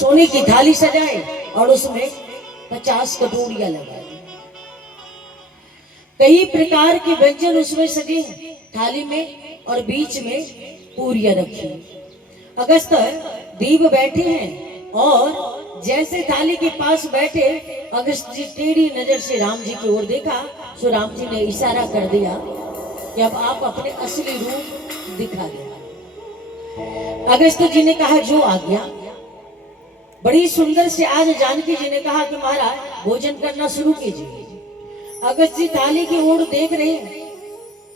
सोने की थाली सजाए और उसमें 50 कटोरियां लगाए, कई प्रकार के व्यंजन उसमें सजे थाली में और बीच में पूरियां रखी। अगस्त देव बैठे हैं और जैसे थाली के पास बैठे अगस्त जी टेढ़ी नजर से राम जी की ओर देखा, सो राम जी ने इशारा कर दिया कि अब आप अपने असली रूप दिखा दे। अगस्त जी ने कहा जो आ गया। बड़ी सुंदर से आज जानकी जी ने कहा कि महाराज भोजन करना शुरू कीजिए। अगस्त जी थाली की ओर देख रहे हैं,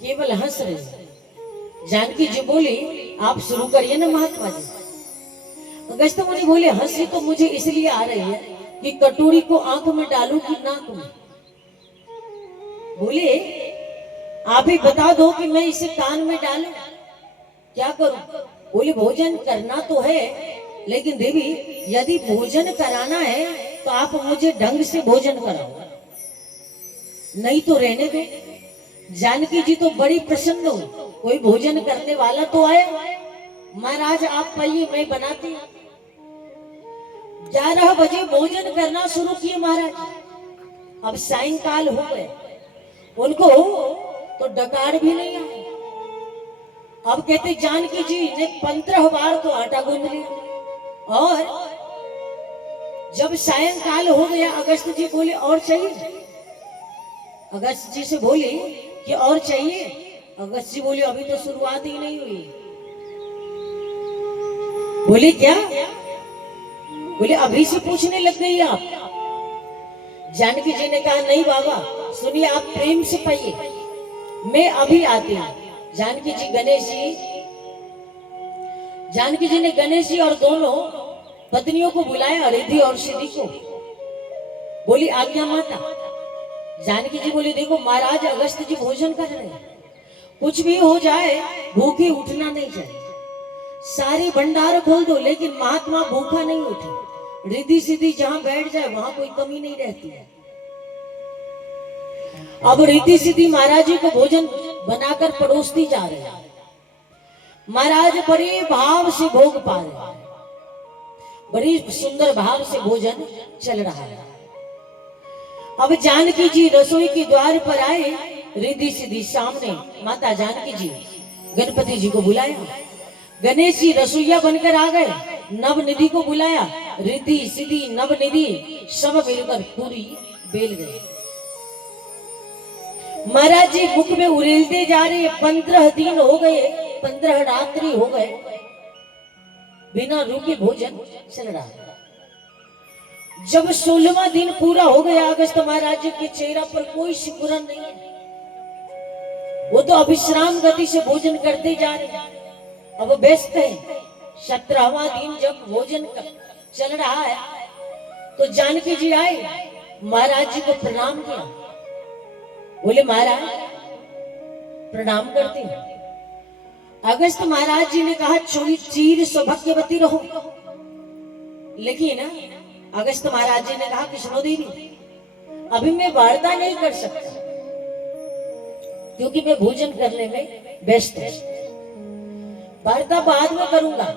केवल हंस रहे हैं। जानकी जी बोली आप शुरू करिए ना महात्मा जी। अगस्त मुनि बोले हंसी तो मुझे इसलिए आ रही है कि कटोरी को आंख में डालूं कि नाक में। बोले आप ही बता दो कि मैं इसे कान में डालूं क्या करूं। बोले भोजन करना तो है, लेकिन देवी यदि भोजन कराना है तो आप मुझे ढंग से भोजन कराओ, नहीं तो रहने दो। जानकी जी तो बड़ी प्रसन्न हो, कोई भोजन करने वाला तो आए। महाराज आप पाइए मैं बनाती हूँ। 11 बजे भोजन करना शुरू किए महाराज। अब सायंकाल हो गए, उनको तो डकार भी नहीं आया। अब कहते जानकी जी ने 15 बार तो आटा गूंद लिया और जब सायंकाल हो गया अगस्त जी बोले और चाहिए। अगस्त जी से बोले कि और चाहिए। अगस्त जी बोले अभी तो शुरुआत ही नहीं हुई। बोले क्या? बोले अभी से पूछने लग गई आप। जानकी जी ने कहा नहीं बाबा सुनिए, आप प्रेम से पाइए, मैं अभी आती हूं। जानकी जी ने गणेश जी और दोनों पत्नियों को बुलाया, रिद्धि और सिद्धि को। बोली आज्ञा माता। जानकी जी बोली देखो महाराज अगस्त जी भोजन कर रहे हैं, कुछ भी हो जाए भूखे उठना नहीं चाहिए। सारी भंडार खोल दो लेकिन महात्मा भूखा नहीं उठे। रिद्धि सिद्धि जहां बैठ जाए वहां कोई कमी नहीं रहती है। अब रिद्धि सिद्धि महाराज जी को भोजन बनाकर परोसती जा रहे हैं। महाराज बड़े भाव से भोग पा रहे हैं, बड़ी सुंदर भाव से भोजन चल रहा है। अब जानकी जी रसोई के द्वार पर आए, रिद्धि सिद्धि सामने। माता जानकी जी गणपति जी को बुलाया, गणेश जी रसोईया बनकर आ गए। नवनिधि को बुलाया, रिद्धि सिद्धि नवनिधि सब मिलकर पूरी बेल गए। महाराज जी मुख में उड़ेलते जा रहे। 15 दिन हो गए, 15 रात्रि हो गए, बिना रुके भोजन चल रहा है। जब 16वां दिन पूरा हो गया अगस्त महाराज जी के चेहरा पर कोई सिकुड़न नहीं है। वो तो अविश्राम गति से भोजन करते जा रहे हैं। अब व्यस्त है। 17वां दिन जब भोजन चल रहा है तो जानकी जी आए, महाराज जी को प्रणाम किया। बोले महाराज प्रणाम करते हैं। अगस्त महाराज जी ने कहा चीर सौभाग्यवती रहो। लेकिन अगस्त महाराज जी ने कहा कृष्णो देवी अभी मैं वार्ता नहीं कर सकता क्योंकि मैं भोजन करने में व्यस्त हूं, वार्ता बाद में करूंगा।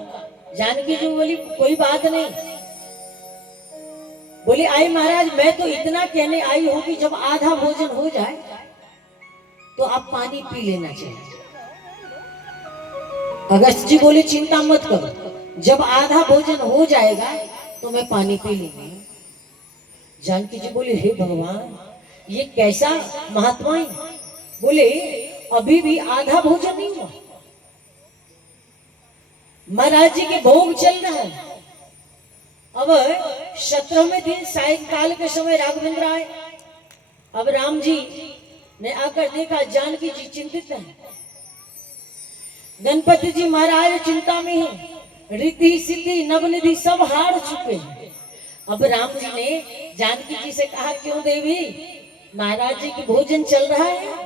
जानकी जी बोली कोई बात नहीं। बोली आई महाराज मैं तो इतना कहने आई हूं कि जब आधा भोजन हो जाए तो आप पानी पी लेना चाहिए। अगस्त जी बोले चिंता मत करो, जब आधा भोजन हो जाएगा तो मैं पानी पी लूंगी। जानकी जी बोले हे भगवान ये कैसा महात्मा है। बोले अभी भी आधा भोजन नहीं हुआ, महाराज जी के भोग चल रहा है। अब 17वें दिन सायंकाल के समय राघवेंद्र आए। अब राम जी ने आकर देखा जानकी जी चिंतित है, गणपति जी महाराज चिंता में है, रिद्धि सिद्धि नवनिधि सब हार चुके हैं। अब राम जी ने जानकी जी से कहा क्यों देवी महाराज जी की भोजन चल रहा है।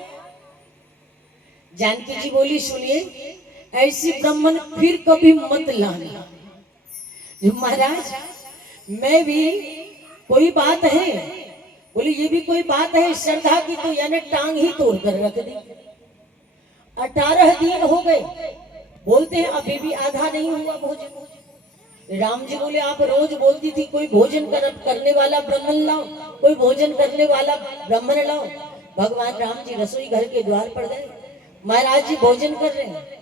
जानकी जी बोली सुनिए ऐसी ब्राह्मण फिर कभी मत लाना। महाराज मैं भी कोई बात है। बोले ये भी कोई बात है श्रद्धा की तो यानी टांग ही तोड़ कर रख दी। 18 दिन हो गए, बोलते हैं अभी भी आधा नहीं हुआ भोजन। राम जी बोले आप रोज बोलती थी कोई भोजन करने वाला ब्राह्मण लाओ, कोई भोजन करने वाला ब्राह्मण लाओ। भगवान राम जी रसोई घर के द्वार पर गए, महाराज जी भोजन कर रहे हैं।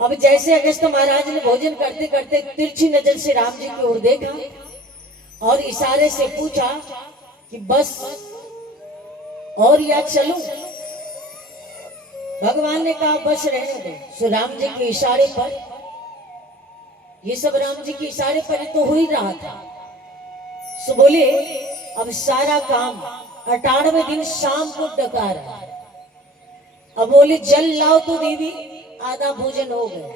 अब जैसे अगस्त महाराज ने भोजन करते करते तिरछी नजर से राम जी की ओर देखा और इशारे से पूछा कि बस और या चलूं। भगवान ने कहा बस रहने दो। सो राम जी के इशारे पर, ये सब राम जी के इशारे पर तो हो ही रहा था। सो बोले अब सारा काम 98वें दिन शाम को डकार है। अब बोले जल लाओ तो देवी, आधा भोजन हो गया।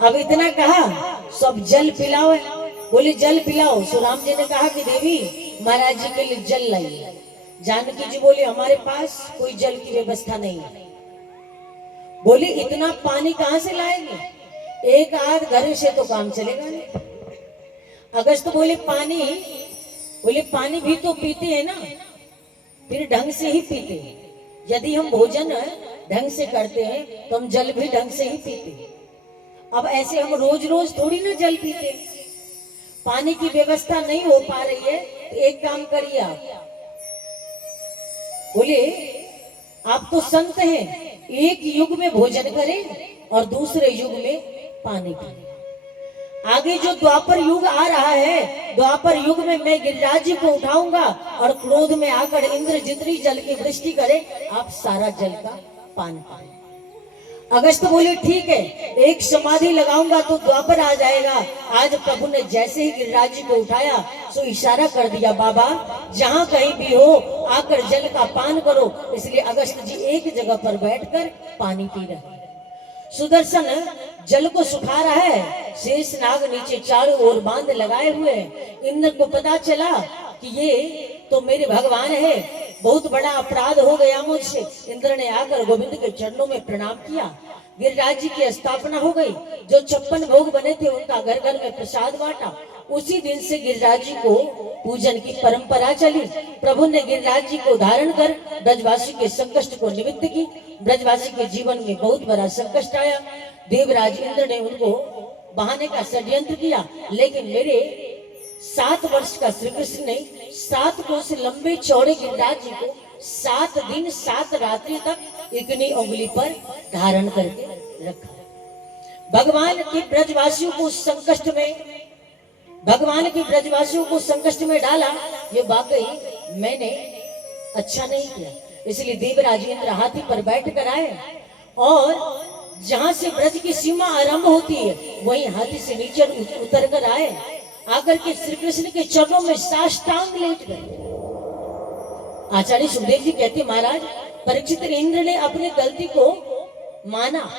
अब इतना कहा सब जल पिलाओ, बोले जल पिलाओ। सो राम जी ने कहा कि देवी महाराज जी के लिए जल लाइए। जानकी जी बोले हमारे पास कोई जल की व्यवस्था नहीं है। बोले इतना पानी कहां से लाएंगे, एक आध घर से तो काम चलेगा नहीं। अगस्त बोले पानी भी तो पीते हैं ना, फिर ढंग से ही पीते हैं। यदि हम भोजन ढंग से करते हैं तो हम जल भी ढंग से ही पीते हैं। अब ऐसे हम रोज रोज थोड़ी ना जल पीते, पानी की व्यवस्था नहीं हो पा रही है तो एक काम करिए आप, बोले आप तो संत हैं, एक युग में भोजन करें और दूसरे युग में पानी पिए। आगे जो द्वापर युग आ रहा है, द्वापर युग में मैं गिरिराज जी को उठाऊंगा और क्रोध में आकर इंद्र जितनी जल की वृष्टि करे आप सारा जल का पान करें। अगस्त बोले ठीक है, एक समाधि लगाऊंगा तो द्वापर आ जाएगा। आज प्रभु ने जैसे ही गिरिराज जी को उठाया सो इशारा कर दिया बाबा जहां कहीं भी हो आकर जल का पान करो। इसलिए अगस्त जी एक जगह पर बैठकर पानी पी रहे। सुदर्शन जल को सुखा रहा है, शेष नाग नीचे चारों ओर बांध लगाए हुए हैं। इंद्र को पता चला कि ये तो मेरे भगवान है, बहुत बड़ा अपराध हो गया मुझसे। इंद्र ने आकर गोविंद के चरणों में प्रणाम किया। गिरिराज जी की स्थापना हो गई। जो 56 भोग बने थे उनका घर घर में प्रसाद बांटा। उसी दिन से गिरिराज जी को पूजन की परंपरा चली। प्रभु ने गिरिराज जी को धारण कर ब्रजवासी के संकट को निवृत्त की। ब्रजवासी के जीवन में बहुत बड़ा संकट आया। देवराज इंद्र ने उनको बहाने का षड्यंत्र किया, लेकिन मेरे 7 वर्ष का श्री कृष्ण ने 7 कोस लंबे चौड़े गिरिराज जी को 7 दिन 7 रात्रि तक इतनी उंगली पर धारण करके रखा। भगवान के ब्रजवासियों को संकट में डाला, ये वाकई मैंने अच्छा नहीं किया। इसलिए देवराज इंद्र हाथी पर बैठ कर आए और जहां से ब्रज की सीमा आरंभ होती है वहीं हाथी से नीचे उतर कर आए। आकर के श्री कृष्ण के चरणों में साष्टांग लेट गए। आचार्य सुखदेव जी कहते महाराज परीक्षित इंद्र ने अपनी गलती को माना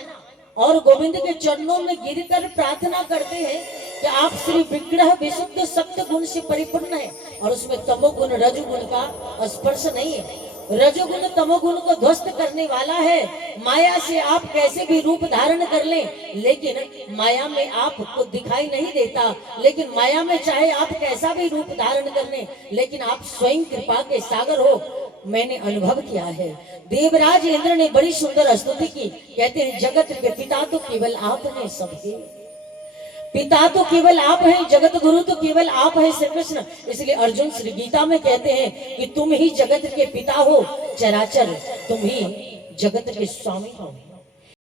और गोविंद के चरणों में गिरकर प्रार्थना करते हैं कि आप श्री विग्रह विशुद्ध सत्य गुण से परिपूर्ण है और उसमें तमोगुण रजोगुण का स्पर्श नहीं है। रजोगुण तमोगुण को ध्वस्त करने वाला है। माया से आप कैसे भी रूप धारण कर लें, लेकिन माया में आपको दिखाई नहीं देता। लेकिन माया में चाहे आप कैसा भी रूप धारण कर लें, लेकिन आप स्वयं कृपा के सागर हो, मैंने अनुभव किया है। देवराज इंद्र ने बड़ी सुंदर स्तुति की। कहते हैं जगत के पिता तो केवल आप हैं, सबके पिता तो केवल आप हैं, जगत गुरु तो केवल आप हैं श्री कृष्ण। इसलिए अर्जुन श्री गीता में कहते हैं कि तुम ही जगत के पिता हो, चराचर तुम ही जगत के स्वामी हो।